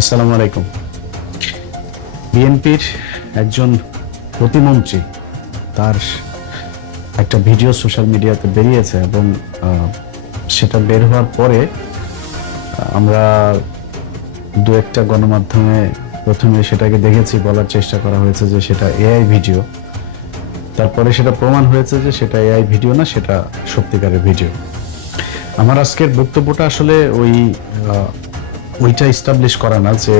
আসসালামু আলাইকুম। বিএনপির একজন প্রতিমন্ত্রী তার একটা ভিডিও সোশ্যাল মিডিয়াতে বেরিয়েছে এবং সেটা বের হওয়ার পরে আমরা দু একটা গণমাধ্যমে প্রথমে সেটাকে দেখেছি, বলার চেষ্টা করা হয়েছে যে সেটা এআই ভিডিও। তারপরে সেটা প্রমাণ হয়েছে যে সেটা এআই ভিডিও না, সেটা সত্যিকারের ভিডিও। আমার আজকের বক্তব্যটা আসলে ওইটা এস্টাবলিশ করা না যে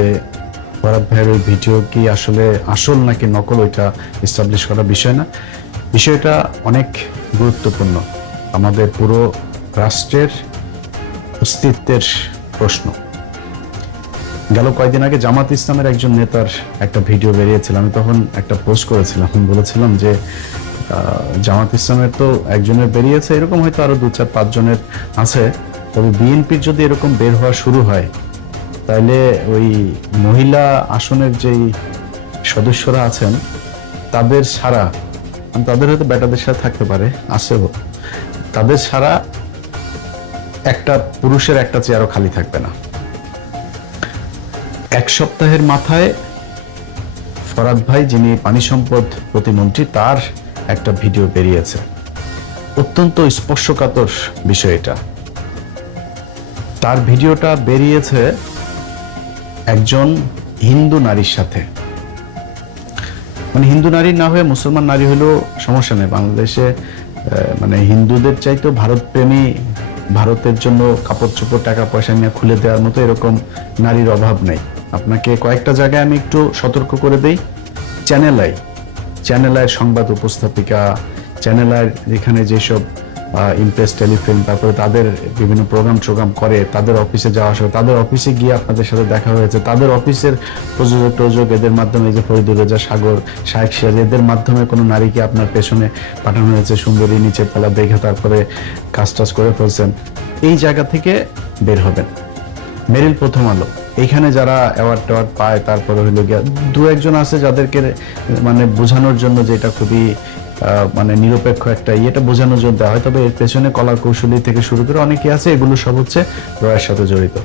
ফরহাদ ভাইয়ের ওই ভিডিও কি আসলে আসল নাকি নকল, ওইটা এস্টাবলিশ করার বিষয় না। বিষয়টা অনেক গুরুত্বপূর্ণ, আমাদের পুরো রাষ্ট্রের অস্তিত্বের প্রশ্ন। গেল কয়েকদিন আগে জামাত ইসলামের একজন নেতার একটা ভিডিও বেরিয়েছিল। আমি তখন একটা পোস্ট করেছিলাম, বলেছিলাম যে জামাত ইসলামের তো একজনের বেরিয়েছে, এরকম হয়তো আরো 2-4-5 জনের আছে, তবে বিএনপির যদি এরকম বের হওয়া শুরু হয় তাইলে ওই মহিলা আসনের যেই সদস্যরা আছেন তাদের সারা, তাদের হয়তো বেটাদের সাথে থাকতে পারে, আসেও, তাদের সারা একটা পুরুষের একটা চেয়ারও খালি থাকবে না। এক সপ্তাহের মাথায় ফরহাদ ভাই, যিনি পানি সম্পদ প্রতিমন্ত্রী, তার একটা ভিডিও বেরিয়েছে। অত্যন্ত স্পর্শকাতর বিষয় এটা। তার ভিডিওটা বেরিয়েছে একজন হিন্দু নারীর সাথে, মানে হিন্দু নারী না হয়ে মুসলমান নারী হলেও সমস্যা নেই। বাংলাদেশে মানে হিন্দুদের চাইতেও ভারত প্রেমী, ভারতের জন্য কাপড় চোপড় টাকা পয়সা নিয়ে খুলে দেওয়ার মতো এরকম নারীর অভাব নেই। আপনাকে কয়েকটা জায়গায় আমি একটু সতর্ক করে দেই। চ্যানেল আইয়ের সংবাদ উপস্থাপিকা, চ্যানেল আইয়ের যেখানে যেসব ইমপ্রেস টেলিফিল্ম, তারপরে তাদের বিভিন্ন প্রোগ্রাম করে, তাদের অফিসে যাওয়া আসা, তাদের অফিসে গিয়ে আপনাদের সাথে দেখা হয়েছে, তাদের অফিসের প্রযোজক এদের মাধ্যমে, যে ফরিদুর রেজা সাগর, শাহেক সিরাজ, এদের মাধ্যমে কোনো নারীকে আপনার পেছনে পাঠানো হয়েছে, সুন্দরী নিচে তলা দেখে তারপরে কাজ করে ফেলছেন। এই জায়গা থেকে বের হবেন। মেরিল, প্রথম আলো, এইখানে যারা অ্যাওয়ার্ড পায়, তারপরে হইলো গিয়া দু একজন আছে যাদেরকে মানে বোঝানোর জন্য, যেটা খুবই মানে নিরপেক্ষ একটা এটা বোঝানোর জন্য দেওয়া হয়, তবে এর পেছনে কলা কৌশলী থেকে শুরু করে অনেকে আছে, এগুলো সব হচ্ছে রয়ের সাথে জড়িত।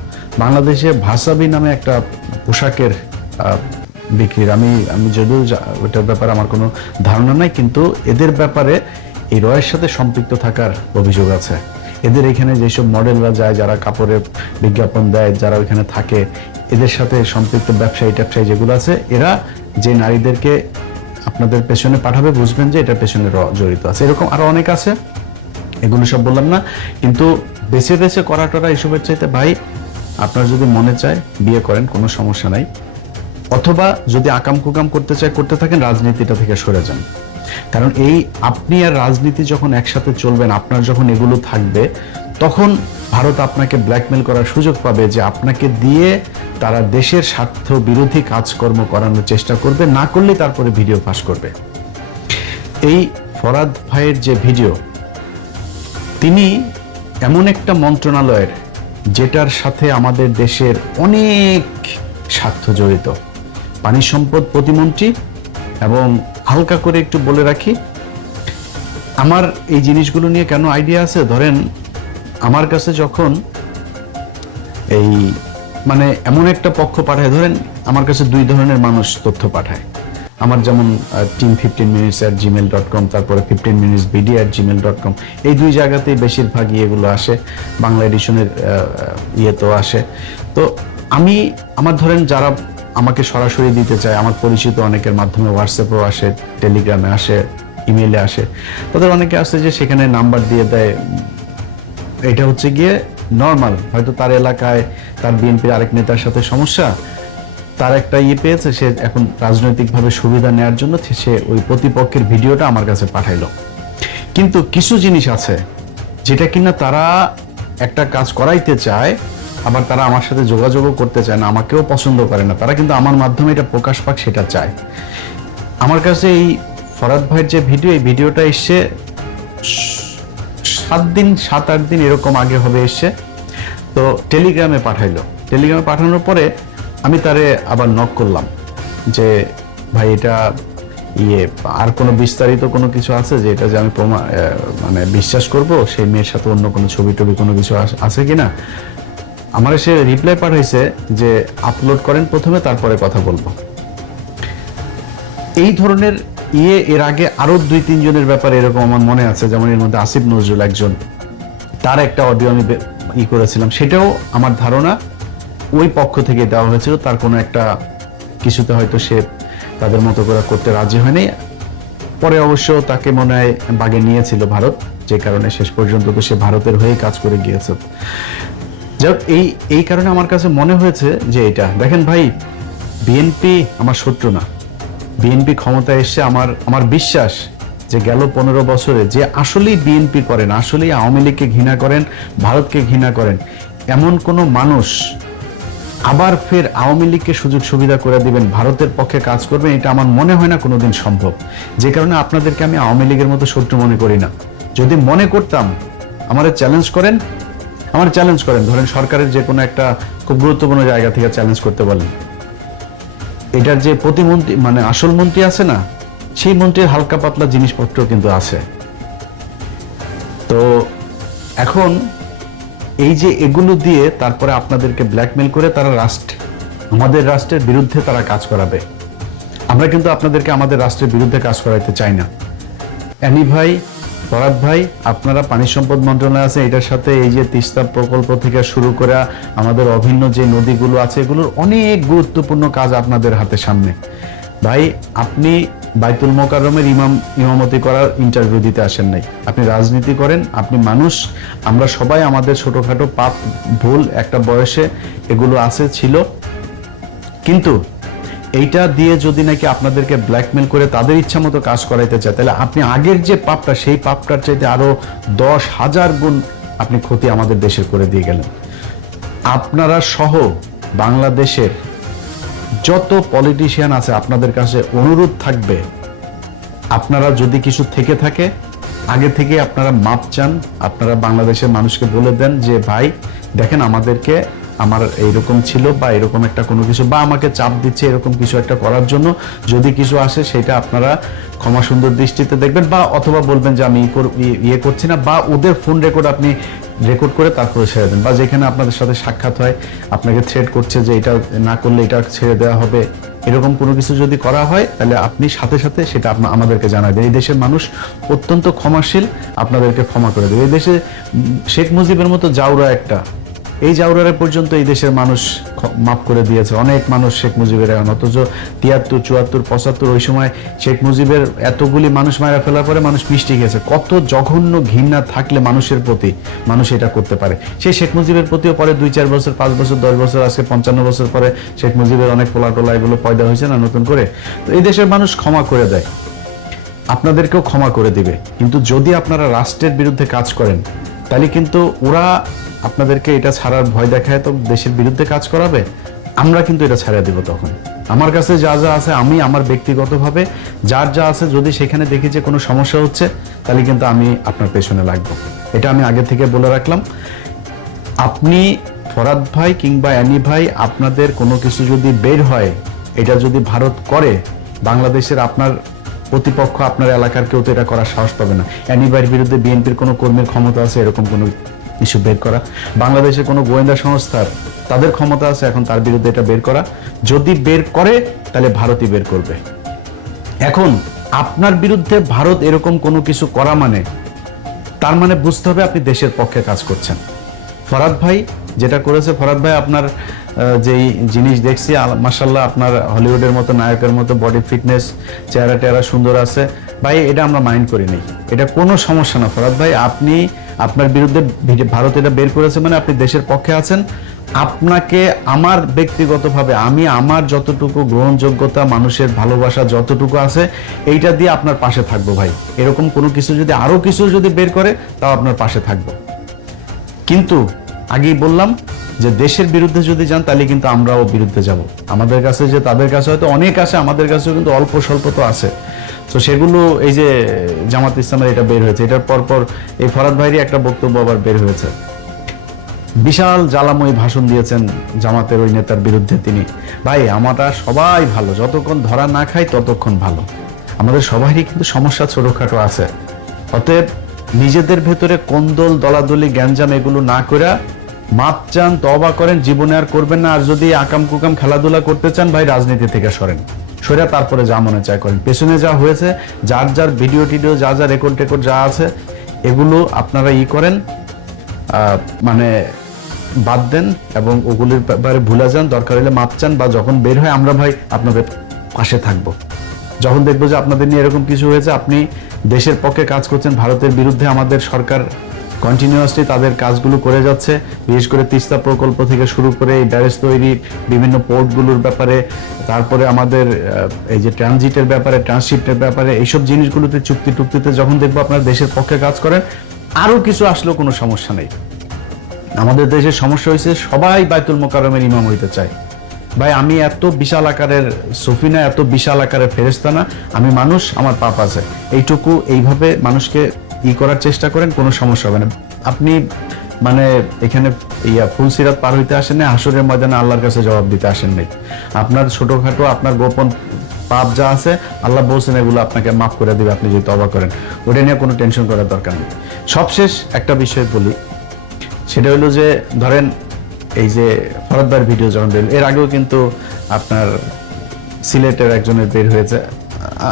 বাংলাদেশে ভাসাবি নামে একটা পোশাকের বিক্রির, আমি যদিও ওটার ব্যাপারে আমার কোনো ধারণা নাই, কিন্তু এদের ব্যাপারে এই রয়ের সাথে সম্পৃক্ত থাকার অভিযোগ আছে। এদের এখানে যেসব মডেলরা যায়, যারা কাপড়ের বিজ্ঞাপন দেয়, যারা ওইখানে থাকে, এদের সাথে সম্পৃক্ত ব্যবসায়ী যেগুলো আছে, এরা যে নারীদেরকে আপনাদের পেছনে পাঠাবে, বুঝবেন যে এটার পেছনে জড়িত আছে। এরকম আরো অনেক আছে, এগুলো সব বললাম না। কিন্তু বেছে বেছে করাটা এসবের চাইতে, ভাই আপনার যদি মনে চায় বিয়ে করেন, কোনো সমস্যা নাই, অথবা যদি আকাম কুকাম করতে চায় করতে থাকেন, রাজনীতিটা থেকে সরে যান। কারণ এই আপনি আর রাজনীতি যখন একসাথে চলবেন, আপনার যখন এগুলো থাকবে, তখন ভারত আপনাকে ব্ল্যাকমেল করার সুযোগ পাবে, যে আপনাকে দিয়ে তারা দেশের স্বার্থ বিরোধী কাজকর্ম করানোর চেষ্টা করবে, না করলে তারপরে ভিডিও ফাঁস করবে। এই ফরহাদ ভাইয়ের যে ভিডিও, তিনি এমন একটা মন্ত্রণালয়ের যেটার সাথে আমাদের দেশের অনেক স্বার্থ জড়িত, পানি সম্পদ প্রতিমন্ত্রী। এবং হালকা করে একটু বলে রাখি, আমার এই জিনিসগুলো নিয়ে কেন আইডিয়া আছে, ধরেন আমার কাছে যখন এই মানে এমন একটা পক্ষ পাঠায়, ধরেন আমার কাছে দুই ধরনের মানুষ তথ্য পাঠায়। আমার যেমন team15minutes@gmail.com, তারপরে 15minutesbd@gmail.com, এই দুই জায়গাতেই বেশিরভাগই এগুলো আসে, বাংলা এডিশনের ইয়েতেও আসে। তো আমার ধরেন যারা আমাকে সরাসরি দিতে চায়, আমার পরিচিত অনেকের মাধ্যমে হোয়াটসঅ্যাপেও আসে, টেলিগ্রামে আসে, ইমেইলে আসে, তাদের অনেকে আছে যে সেখানে নাম্বার দিয়ে দেয়। এটা হচ্ছে গিয়ে নর্মাল, হয়তো তার এলাকায় তার বিএনপির আরেক নেতার সাথে সমস্যা, তার একটা পেয়েছে, সে এখন রাজনৈতিকভাবে সুবিধা নেওয়ার জন্য সে ওই প্রতিপক্ষের ভিডিওটা আমার কাছে পাঠাইলো। কিন্তু কিছু জিনিস আছে যেটা কিনা তারা একটা কাজ করাইতে চায়, আবার তারা আমার সাথে যোগাযোগও করতে চায় না, আমাকেও পছন্দ করে না, তারা কিন্তু আমার মাধ্যমে এটা প্রকাশ পাক সেটা চায়। আমার কাছে এই ফরহাদ ভাইয়ের যে ভিডিও, এই ভিডিওটা এসছে 7-8 দিন এরকম আগে হবে এসছে। তো টেলিগ্রামে পাঠাইলো। টেলিগ্রামে পাঠানোর পরে আমি তারে আবার নক করলাম যে ভাই, এটা আর কোনো বিস্তারিত কোনো কিছু আছে যে এটা যে আমি মানে বিশ্বাস করব, সেই মেয়ের সাথে অন্য কোনো ছবি টবি কোনো কিছু আছে কিনা। আমার সে রিপ্লাই পাঠাইছে যে আপলোড করেন প্রথমে, তারপরে কথা বলবো। এই ধরনের এর আগে আরো 2-3 জনের ব্যাপারে এরকম আমার মনে আছে, যেমন এর মধ্যে আসিফ নজরুল একজন, তার একটা অডিও আমি করেছিলাম, সেটাও আমার ধারণা ওই পক্ষ থেকে দেওয়া হয়েছিল। তার কোনো একটা কিছুতে হয়তো সে তাদের মতো করে করতে রাজি হয়নি, পরে অবশ্য তাকে মনে হয় বাগে নিয়েছিল ভারত, যে কারণে শেষ পর্যন্ত তো সে ভারতের হয়ে কাজ করে গিয়েছে। যাক, এই কারণে আমার কাছে মনে হয়েছে যে এটা দেখেন ভাই, বিএনপি আমার শত্রু না। বিএনপি ক্ষমতায় এসে আমার বিশ্বাস যে গেল 15 বছরে যে আসলেই বিএনপি করেন, আসলেই আওয়ামী লীগকে ঘৃণা করেন, ভারতকে ঘৃণা করেন, এমন কোন মানুষ আবার ফের আওয়ামী লীগকে সুযোগ সুবিধা করে দিবেন, ভারতের পক্ষে কাজ করবেন, এটা আমার মনে হয় না কোনোদিন সম্ভব। যে কারণে আপনাদেরকে আমি আওয়ামী লীগের মতো শত্রু মনে করি না। যদি মনে করতাম, আমাদের চ্যালেঞ্জ করেন, ধরেন সরকারের যে কোনো একটা খুব গুরুত্বপূর্ণ জায়গা থেকে চ্যালেঞ্জ করতে বলেন, এটার যে প্রতিমন্ত্রী মানে আসল মন্ত্রী আছে না, সেই মন্ত্রীর হালকা পাতলা জিনিসপত্র কিন্তু আছে। তো এখন এই যে এগুলো দিয়ে তারপরে আপনাদেরকে ব্ল্যাকমেল করে তারা আমাদের রাষ্ট্রের বিরুদ্ধে তারা কাজ করাবে। আমরা কিন্তু আপনাদেরকে আমাদের রাষ্ট্রের বিরুদ্ধে কাজ করাইতে চাই না। অ্যানি ভাই, ফরহাদ ভাই, আপনারা পানি সম্পদ মন্ত্রণালয় আছে, এটার সাথে এই যে তিস্তা প্রকল্প থেকে শুরু করে আমাদের অভিন্ন যে নদীগুলো আছে, এগুলোর অনেক গুরুত্বপূর্ণ কাজ আপনাদের হাতে সামনে। ভাই, আপনি বাইতুল মোকাররমের ইমামতি করার ইন্টারভিউ দিতে আসেন নাই, আপনি রাজনীতি করেন, আপনি মানুষ। আমরা সবাই আমাদের ছোটখাটো পাপ ভুল একটা বয়সে এগুলো ছিল, কিন্তু এইটা দিয়ে যদি নাকি আপনাদেরকে ব্ল্যাকমেল করে তাদের ইচ্ছা মতো কাজ করাইতে চায়, তাহলে আপনি আগের যে পাপটা, সেই পাপটার চাইতে আরো 10,000 গুণ আপনি ক্ষতি আমাদের দেশের করে দিয়ে গেলেন। আপনারা সহ বাংলাদেশের যত পলিটিশিয়ান আছে, আপনাদের কাছে অনুরোধ থাকবে, আপনারা যদি কিছু থেকে থাকে আগে থেকে আপনারা মাপ চান, আপনারা বাংলাদেশের মানুষকে বলে দেন যে ভাই দেখেন, আমাদেরকে আমার এইরকম ছিল বা এরকম একটা কোনো কিছু, বা আমাকে চাপ দিচ্ছে এরকম কিছু একটা করার জন্য, যদি কিছু আসে সেটা আপনারা ক্ষমা সুন্দর দৃষ্টিতে দেখবেন, বা অথবা বলবেন যে আমি ইয়ে করছি না, বা ওদের ফোন রেকর্ড আপনি রেকর্ড করে তারপরে ছেড়ে দেন, বা যেখানে আপনাদের সাথে সাক্ষাৎ হয় আপনাকে থ্রেট করছে যে এটা না করলে এটা ছেড়ে দেওয়া হবে, এরকম কোনো কিছু যদি করা হয় তাহলে আপনি সাথে সাথে সেটা আমাদেরকে জানাবেন। এই দেশের মানুষ অত্যন্ত ক্ষমাশীল, আপনাদেরকে ক্ষমা করে দেবে। এই দেশে শেখ মুজিবের মতো জাউরা একটা, এই জাউরারে পর্যন্ত এই দেশের মানুষ মাফ করে দিয়েছে, অনেক মানুষ শেখ মুজিবের এখন, অথচ 73, 74, 75 ওই সময় শেখ মুজিবের এতগুলি মানুষ মারা ফেলার পরে মানুষ মিষ্টি খেয়েছে। কত জঘন্য ঘৃণা থাকলে মানুষের প্রতি মানুষ এটা করতে পারে। সেই শেখ মুজিবের প্রতিও পরে 2-4 বছর, 5 বছর, 10 বছর, আজকে 55 বছর পরে শেখ মুজিবের অনেক পোলা এগুলো পয়দা হয়েছে না নতুন করে। তো এই দেশের মানুষ ক্ষমা করে দেয়, আপনাদেরকেও ক্ষমা করে দিবে। কিন্তু যদি আপনারা রাষ্ট্রের বিরুদ্ধে কাজ করেন, তাহলে কিন্তু ওরা আপনাদেরকে এটা ছাড়ার ভয় দেখায় তো দেশের বিরুদ্ধে কাজ করাবে, আমরা কিন্তু এটা ছাড়িয়ে দেব। তখন আমার কাছে যা যা আছে, আমি আমার ব্যক্তিগতভাবে যার যা আছে, যদি সেখানে দেখি যে কোনো সমস্যা হচ্ছে, তাহলে কিন্তু আমি আপনার পেছনে লাগবো। এটা আমি আগে থেকে বলে রাখলাম। আপনি ফরহাদ ভাই কিংবা অ্যানি ভাই, আপনাদের কোনো কিছু যদি বের হয়, এটা যদি ভারত করে, বাংলাদেশের আপনার প্রতিপক্ষ, আপনার এলাকার কেউ তো এটা করার সাহস পাবে না। অ্যানি ভাইয়ের বিরুদ্ধে বিএনপির কোনো কর্মীর ক্ষমতা আছে এরকম কোনো ইস্যু বের করা? বাংলাদেশের কোনো গোয়েন্দা সংস্থার তাদের ক্ষমতা আছে এখন তার বিরুদ্ধে এটা বের করা? যদি বের করে তাহলে ভারতই বের করবে। এখন আপনার বিরুদ্ধে ভারত এরকম কোনো কিছু করা মানে, তার মানে বুঝতে হবে আপনি দেশের পক্ষে কাজ করছেন। ফরহাদ ভাই যেটা করেছে, ফরহাদ ভাই আপনার যেই জিনিস দেখছি, মাশাআল্লাহ, আপনার হলিউডের মতো নায়কের মতো বডি ফিটনেস, চেহারা টেহারা সুন্দর আছে ভাই, এটা আমরা মাইন্ড করি নাই, এটা কোনো সমস্যা না। ফরহাদ ভাই, আপনি আপনার বিরুদ্ধে ভারত এটা বের করেছে মানে আপনি দেশের পক্ষে আছেন। আপনাকে আমার ব্যক্তিগতভাবে, আমি আমার যতটুকু গ্রহণযোগ্যতা, মানুষের ভালোবাসা যতটুকু আছে, এইটা দিয়ে আপনার পাশে থাকবো ভাই। এরকম কোনো কিছু যদি আরো কিছু যদি বের করে, তাও আপনার পাশে থাকবো। কিন্তু আগেই বললাম যে দেশের বিরুদ্ধে যদি যান, তাহলে কিন্তু আমরাও বিরুদ্ধে যাব। আমাদের কাছে যে তাদের কাছে হয়তো অনেক আছে, আমাদের কাছেও কিন্তু অল্প স্বল্প তো আছে। তো সেগুলো, এই যে জামাত ইসলামের এটা বের হয়েছে, এটার পরপর এই ফরহাদ ভাইয়েরই একটা বক্তব্য আবার বের হয়েছে, বিশাল জ্বালাময়ী ভাষণ দিয়েছেন জামাতের ওই নেতার বিরুদ্ধে তিনি। ভাই, আমরা সবাই ভালো, যতক্ষণ ধরা না খাই ততক্ষণ ভালো। আমাদের সবারই কিন্তু সমস্যা ছোটখাটো আছে। অতএব নিজেদের ভেতরে কোন্দল, দলাদলি, গ্যাঞ্জাম এগুলো না করে মাপ চান, তওবা করেন, জীবনে আর করবেন না। আর যদি আকাম কুকাম খেলাধুলা করতে চান ভাই, রাজনীতি থেকে সরেন, সরে তারপরে যা মনে চায় করেন। পেছনে যা হয়েছে, যার যার ভিডিও টিডিও যা যা রেকর্ড টেকর্ড যা আছে, এগুলো আপনারা করেন, মানে বাদ দেন এবং ওগুলির ব্যাপারে ভুলে যান। দরকার হলে মাপ চান, বা যখন বের হয় আমরা ভাই আপনাদের পাশে থাকবো। যখন দেখবো যে আপনাদের নিয়ে এরকম কিছু হয়েছে, আপনি দেশের পক্ষে কাজ করছেন, ভারতের বিরুদ্ধে আমাদের সরকার কন্টিনিউয়াসলি তাদের কাজগুলো করে যাচ্ছে, বিশেষ করে তিস্তা প্রকল্প থেকে শুরু করে এই ব্যারেজ তৈরি, বিভিন্ন পোর্টগুলোর ব্যাপারে, তারপরে আমাদের এই যে ট্রানজিটের ব্যাপারে, ট্রান্সশিপ্টের ব্যাপারে, এইসব জিনিসগুলোতে চুক্তি টুক্তিতে যখন দেখবো আপনারা দেশের পক্ষে কাজ করেন, আরও কিছু আসলেও কোনো সমস্যা নেই। আমাদের দেশের সমস্যা হয়েছে সবাই বাইতুল মোকাররমের ইমাম হইতে চায়। ভাই আমি এত বিশাল আকারের সুফি না, এত বিশাল আকারের ফেরেশতা না, আমি মানুষ, আমার পাপ আছে, এইটুকু এইভাবে মানুষকে করার চেষ্টা করেন, কোনো সমস্যা হবে না। আপনি মানে এখানে ফুলসিরাত পার হইতে আসেন না, হাসরের ময়দানে আল্লাহর কাছে জবাব দিতে আসেন নাই। আপনার ছোটখাটো আপনার গোপন পাপ যা আছে, আল্লাহ বলছেন এগুলো আপনাকে মাফ করে দিবে আপনি যদি তওবা করেন, ওটা নিয়ে কোনো টেনশন করার দরকার নেই। সবশেষ একটা বিষয় বলি, সেটা হলো যে ধরেন এই যে ফরহাদ ভাইয়ের ভিডিও যখন বের, এর আগেও কিন্তু আপনার সিলেটের একজনের বের হয়েছে,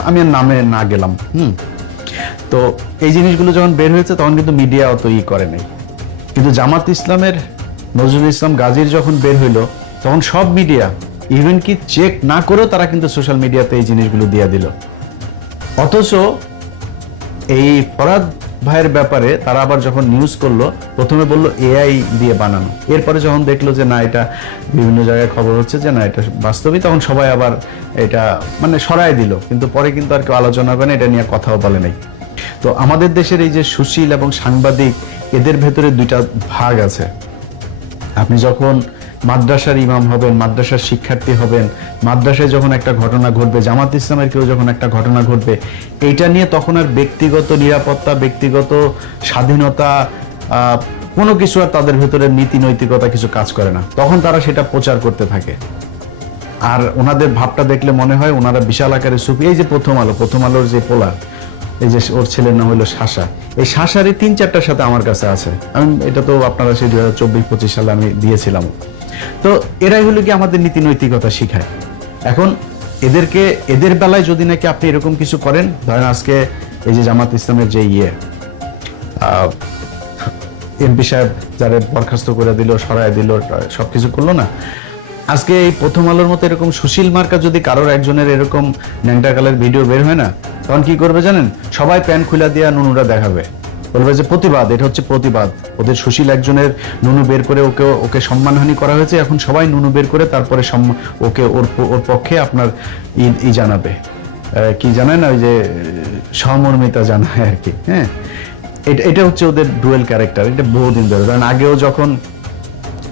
আমি আর নামে না গেলাম, তো এই জিনিসগুলো যখন বের হয়েছে তখন কিন্তু মিডিয়া অত করে নাই। কিন্তু জামাত ইসলামের নজরুল ইসলাম গাজীর যখন বের হইলো, তখন সব মিডিয়া ইভেন কি চেক না করেও তারা কিন্তু সোশ্যাল মিডিয়াতে এই জিনিসগুলো দিয়ে দিল। অথচ এই ফরহাদ ভাইয়ের ব্যাপারে তারা আবার যখন নিউজ করলো, প্রথমে বললো এআই দিয়ে বানানো, এরপরে যখন দেখলো যে না এটা বিভিন্ন জায়গায় খবর হচ্ছে যে না এটা বাস্তবই, তখন সবাই আবার এটা মানে সরায় দিল, কিন্তু পরে কিন্তু আর কেউ আলোচনা করে না, এটা নিয়ে কথাও বলে নাই। তো আমাদের দেশের এই যে সুশীল এবং সাংবাদিক, এদের ভেতরে দুইটা ভাগ আছে। আপনি যখন মাদ্রাসার ইমাম হবেন, মাদ্রাসার শিক্ষার্থী হবেন, মাদ্রাসায় যখন একটা ঘটনা ঘটবে, জামাত ইসলামের কেউ যখন একটা ঘটনা ঘটবে, এইটা নিয়ে তখন আর ব্যক্তিগত নিরাপত্তা, ব্যক্তিগত স্বাধীনতা, কোনো কিছু আর তাদের ভেতরে নীতি নৈতিকতা কিছু কাজ করে না, তখন তারা সেটা প্রচার করতে থাকে। আর ওনাদের ভাবটা দেখলে মনে হয় ওনারা বিশাল আকারে সুফি। এই যে প্রথম আলোর যে পোলার, এই যে ওর ছেলের নাম হলো শাসা, এই শাসারই 3-4টার সাথে আমার কাছে আছে, আমি এটা তো আপনারা সেই 2024-25 সালে আমি দিয়েছিলাম। তো এরাই হলো কি আমাদের নীতি নৈতিকতা শিখায়। এখন এদের বেলায় যদি নাকি আপনি এরকম কিছু করেন, ধরেন আজকে এই যে জামাত ইসলামের যে এমপি সাহেব যারা বরখাস্ত করে দিল, সরায় দিল, সবকিছু করলো না, আজকে এই প্রথম আলোর মতো এরকম সুশীল মার্কা যদি কারোর একজনের এরকম ন্যাংটা কালের ভিডিও বের হয় না, তখন কি করবে জানেন? সবাই প্যান খুলা দিয়ে নুনুরা দেখাবে, বলবে যে প্রতিবাদ, এটা হচ্ছে প্রতিবাদ। ওদের সুশীল একজনের নুনু বের করে ওকে সম্মানহানি করা হয়েছে, এখন সবাই নুনু বের করে তারপরে ওকে ওর পক্ষে আপনার জানাবে, কি জানায় না, ওই যে সহমর্মিতা জানায় আর কি। হ্যাঁ, এটা হচ্ছে ওদের ডুয়েল ক্যারেক্টার, এটা বহুদিন ধরে। কারণ আগেও যখন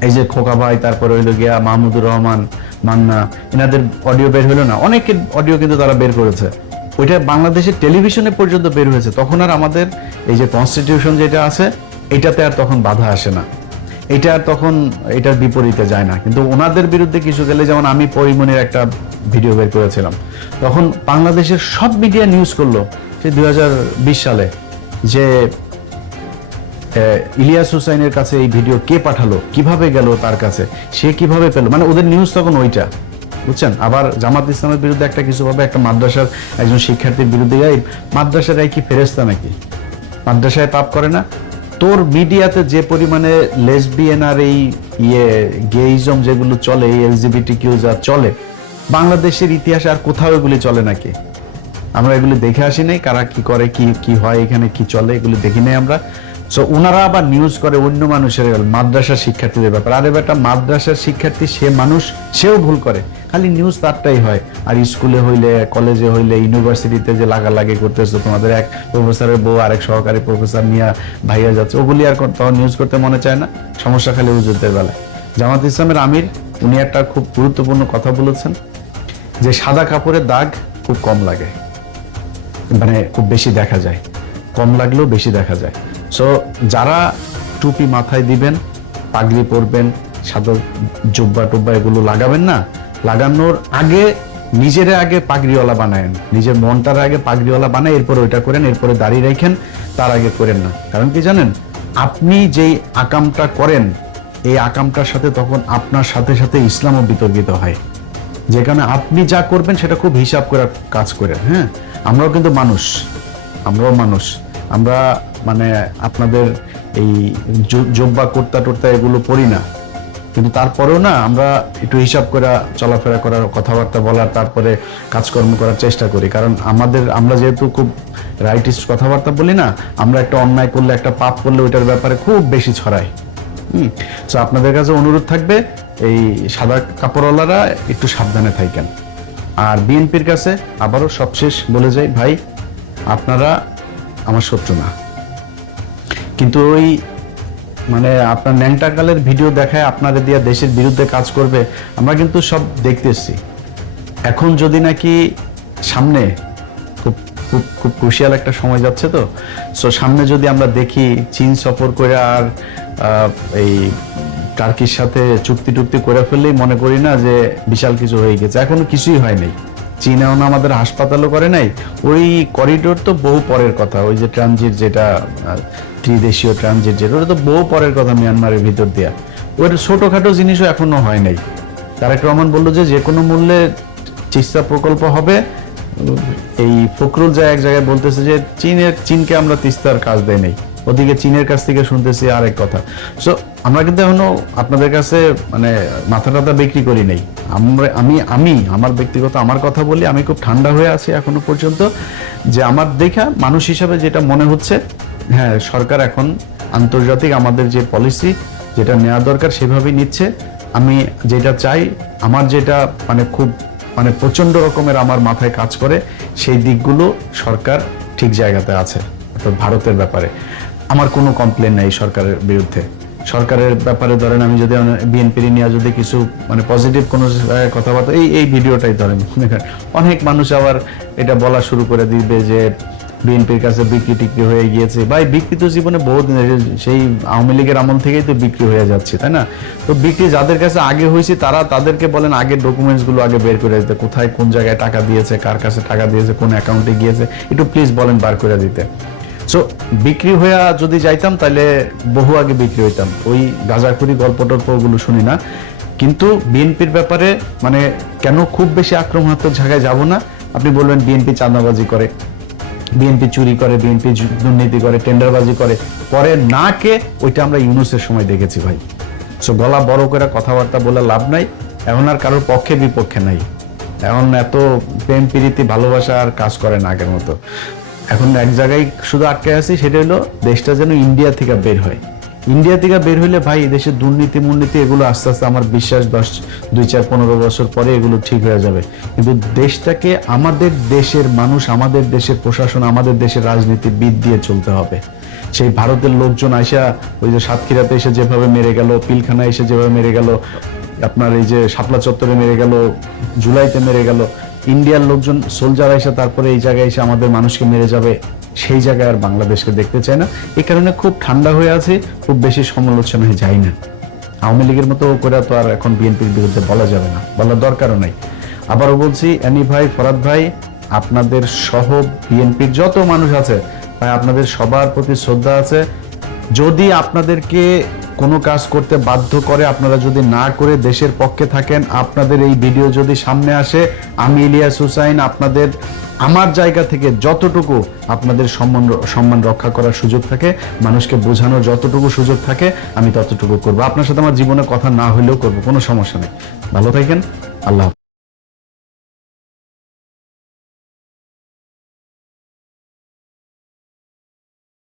এই যে খোকা ভাই, তারপরে হইলো গিয়া মাহমুদুর রহমান, মান্না, এনাদের অডিও বের হলো না, অনেকের অডিও কিন্তু তারা বের করেছে, ওইটা বাংলাদেশের টেলিভিশনে পর্যন্ত বের হয়েছে, তখন আর আমাদের এই যে কনস্টিটিউশন যেটা আছে এটাতে আর তখন বাধা আসে না, এটা আর তখন এটার বিপরীতে যায় না। কিন্তু ওনাদের বিরুদ্ধে কিছু গেলে, যেমন আমি পরিমণির একটা ভিডিও বের করেছিলাম, তখন বাংলাদেশের সব মিডিয়া নিউজ করলো সেই 2020 সালে যে ইলিয়াস হুসাইনের কাছে এই ভিডিও কে পাঠালো, কিভাবে গেল তার কাছে, সে কিভাবে পেল, মানে ওদের নিউজ তখন ওইটা, বুঝছেন। আবার জামাত ইসলামের বিরুদ্ধে একটা কিছু ভাবে, একটা মাদ্রাসার একজন শিক্ষার্থীর বিরুদ্ধে, মাদ্রাসার কি ফেরেশতা নাকি? মাদ্রাসায় পাপ করে না? তোর মিডিয়াতে যে পরিমাণে লেসবিয়ান আর এই গেইজম যেগুলো চলে, এই এলজিবিটিকিউ যা চলে, বাংলাদেশের ইতিহাসে আর কোথাও এগুলি চলে নাকি? আমরা এগুলি দেখে আসি নাই, কারা কি করে, কি হয়, এখানে কি চলে, এগুলি দেখি নাই আমরা। সো ওনারা আবার নিউজ করে অন্য মানুষের, মাদ্রাসার শিক্ষার্থীদের ব্যাপার। আরে বেটা, মাদ্রাসার শিক্ষার্থী সে মানুষ, সেও ভুল করে, খালি নিউজ তারটাই হয়। আর স্কুলে হইলে, কলেজে হইলে, ইউনিভার্সিটিতে যে লাগালাগি করতেছে, তোমাদের এক প্রফেসরের বউ আরেক সহকারী প্রফেসর নিয়ে ভাইয়া যাচ্ছে, ওগুলি আর তখন নিউজ করতে মনে চায় না। সমস্যা খালি হুজুরদের বেলায়। জামাত ইসলামের আমির উনি একটা খুব গুরুত্বপূর্ণ কথা বলেছেন, যে সাদা কাপড়ের দাগ খুব কম লাগে, মানে খুব বেশি দেখা যায়, কম লাগলেও বেশি দেখা যায়। সো যারা টুপি মাথায় দিবেন, পাগড়ি পরবেন, সাদা জুব্বা টুব্বা এগুলো লাগাবেন না, লাগানোর আগে নিজের আগে পাগড়িওয়ালা বানায়েন, নিজের মনটার আগে পাগড়িওয়ালা বানায়, এরপরে ওইটা করেন, এরপরে দাড়ি রাখেন, তার আগে করেন না। কারণ কি জানেন, আপনি যেই আকামটা করেন, এই আকামটার সাথে তখন আপনার সাথে সাথে ইসলামও বিতর্কিত হয়, যেখানে আপনি যা করবেন সেটা খুব হিসাব করে কাজ করেন। হ্যাঁ, আমরাও কিন্তু মানুষ, আমরাও মানুষ, আমরা মানে আপনাদের এই জব্বা কুর্তা টুর্তা এগুলো পড়ি না, কিন্তু তারপরেও না আমরা একটু হিসাব করে চলাফেরা করার, কথাবার্তা বলার, তারপরে কাজকর্ম করার চেষ্টা করি। কারণ আমরা যেহেতু খুব রাইটিস্ট কথাবার্তা বলি না, আমরা একটা অন্যায় করলে, একটা পাপ করলে ওইটার ব্যাপারে খুব বেশি ছড়াই। তো আপনাদের কাছে অনুরোধ থাকবে এই সাদা কাপড়ওয়ালারা একটু সাবধানে থাকেন। আর বিএনপির কাছে আবারও সবশেষ বলে যাই, ভাই আপনারা আমার শত্রু না, কিন্তু ওই মানে আপনার ন্যাংটাকালের ভিডিও দেখায় আপনারা দিয়ে দেশের বিরুদ্ধে কাজ করবে, আমরা কিন্তু সব দেখতেছি। এখন যদি নাকি সামনে খুব খুব খুব ক্রুশিয়াল একটা সময় যাচ্ছে, তো সো সামনে যদি আমরা দেখি চীন সফর করে আর এই টার্কির সাথে চুক্তি টুক্তি করে ফেললেই মনে করি না যে বিশাল কিছু হয়ে গেছে। এখনো কিছুই হয় নাই, চীনেও না আমাদের হাসপাতালও করে নাই। ওই করিডোর তো বহু পরের কথা, ওই যে ট্রানজিট যেটা ত্রিদেশীয় ট্রানজিট যেটা, ওটা তো বহু পরের কথা মিয়ানমারের ভিতর দিয়া। ওই ছোটখাটো জিনিসও এখনো হয় নাই। তারেক রহমান বললো যে কোনো মূল্যে তিস্তা প্রকল্প হবে। এই ফখরুল যা এক জায়গায় বলতেছে যে চীনকে আমরা তিস্তার কাজ দেয় নাই, ওদিকে চীনের কাছ থেকে শুনতেছি আরেক কথা। সো আমরা কিন্তু এখনো আপনাদের কাছে মানে মাথা টাথা বিক্রি করি নাই। আমি আমার ব্যক্তিগত আমার কথা বলি, আমি খুব ঠান্ডা হয়ে আছি এখনো পর্যন্ত। যে আমার দেখা মানুষ হিসাবে যেটা মনে হচ্ছে, হ্যাঁ সরকার এখন আন্তর্জাতিক আমাদের যে পলিসি যেটা নেওয়া দরকার সেভাবেই নিচ্ছে। আমি যেটা চাই, আমার যেটা মানে খুব মানে প্রচন্ড রকমের আমার মাথায় কাজ করে, সেই দিকগুলো সরকার ঠিক জায়গাতে আছে। অর্থাৎ ভারতের ব্যাপারে আমার কোনো কমপ্লেন নাই সরকারের বিরুদ্ধে। সরকারের ব্যাপারে ধরেন আমি যদি বিএনপির নিয়ে যদি কিছু মানে পজিটিভ কোনো কথাবার্তা, এই ভিডিওটাই ধরেন, অনেক মানুষ আবার এটা বলা শুরু করে দিবে যে বিএনপির কাছে বিক্রি টিক্রি হয়ে গিয়েছে। ভাই বিক্রি তো জীবনে বহু দিন, সেই আওয়ামী লীগের আমল থেকেই তো বিক্রি হয়ে যাচ্ছে, তাই না? তো বিক্রি যাদের কাছে আগে হয়েছে তাদেরকে বলেন আগে ডকুমেন্টস গুলো আগে বের করে দিতে, কোথায় কোন জায়গায় টাকা দিয়েছে, কার কাছে টাকা দিয়েছে, কোন অ্যাকাউন্টে গিয়েছে, একটু প্লিজ বলেন বার করে দিতে। সো বিক্রি হয়ে যদি যাইতাম তাহলে বহু আগে বিক্রি হইতাম, ওই গাঁজাখুরি গল্প টল্পগুলো শুনি না। কিন্তু বিএনপির ব্যাপারে মানে কেন খুব বেশি আক্রমণাত্মক জায়গায় যাব না। আপনি বলবেন বিএনপি চাঁদাবাজি করে, বিএনপি চুরি করে, বিএনপি দুর্নীতি করে, টেন্ডারবাজি করে, পরে না কে, ওইটা আমরা ইউনূসের সময় দেখেছি ভাই। সো গলা বড় করে কথাবার্তা বলে লাভ নাই, এখন আর কারোর পক্ষে বিপক্ষে নাই। এখন এত প্রেম প্রীতি ভালোবাসা আর কাজ করে না আগের মতো। এখন এক জায়গায় শুধু আটকে আছি, সেটা হলো দেশটা যেন ইন্ডিয়া থেকে বের হয়। ইন্ডিয়া থেকে বের হইলে ভাই দেশের দুর্নীতি মুর্নীতি এগুলো আস্তে আস্তে আমার বিশ্বাস 2, 4, 15 বছর পরে এগুলো ঠিক হয়ে যাবে। কিন্তু দেশটাকে আমাদের দেশের মানুষ, আমাদের দেশের প্রশাসন, আমাদের দেশের রাজনীতিবিদ দিয়ে চলতে হবে। সেই ভারতের লোকজন আইসা ওই যে সাতক্ষীরাতে এসে যেভাবে মেরে গেল, পিলখানা এসে যেভাবে মেরে গেল, আপনার এই যে শাপলা চত্বরে মেরে গেল, জুলাইতে মেরে গেল, ইন্ডিয়ার লোকজন সোলজার এসে তারপরে এই জায়গায় এসে আমাদের মানুষকে মেরে যাবে, সেই জায়গায় আর বাংলাদেশকে দেখতে চায় না। এই কারণে খুব ঠান্ডা হয়ে আছে, খুব বেশি সমালোচনায় যাই না। আওয়ামী লীগের মতো করে তো আর এখন বিএনপির বিরুদ্ধে বলা যাবে না, বলার দরকারও নাই। আবারও বলছি, অ্যানি ভাই, ফরাদ ভাই, আপনাদের সহ বিএনপির যত মানুষ আছে ভাই, আপনাদের সবার প্রতি শ্রদ্ধা আছে। যদি আপনাদেরকে কোনো কাজ করতে বাধ্য করে, আপনারা যদি না করে দেশের পক্ষে থাকেন, আপনাদের এই ভিডিও যদি সামনে আসে, আমি ইলিয়াস হুসাইন আপনাদের আমার জায়গা থেকে যতটুকু আপনাদের সম্মান রক্ষা করার সুযোগ থাকে, মানুষকে বোঝানোর যতটুকু সুযোগ থাকে, আমি ততটুকু করবো। আপনার সাথে আমার জীবনে কথা না হলেও করবো, কোনো সমস্যা নেই। ভালো থাকেন, আল্লাহ।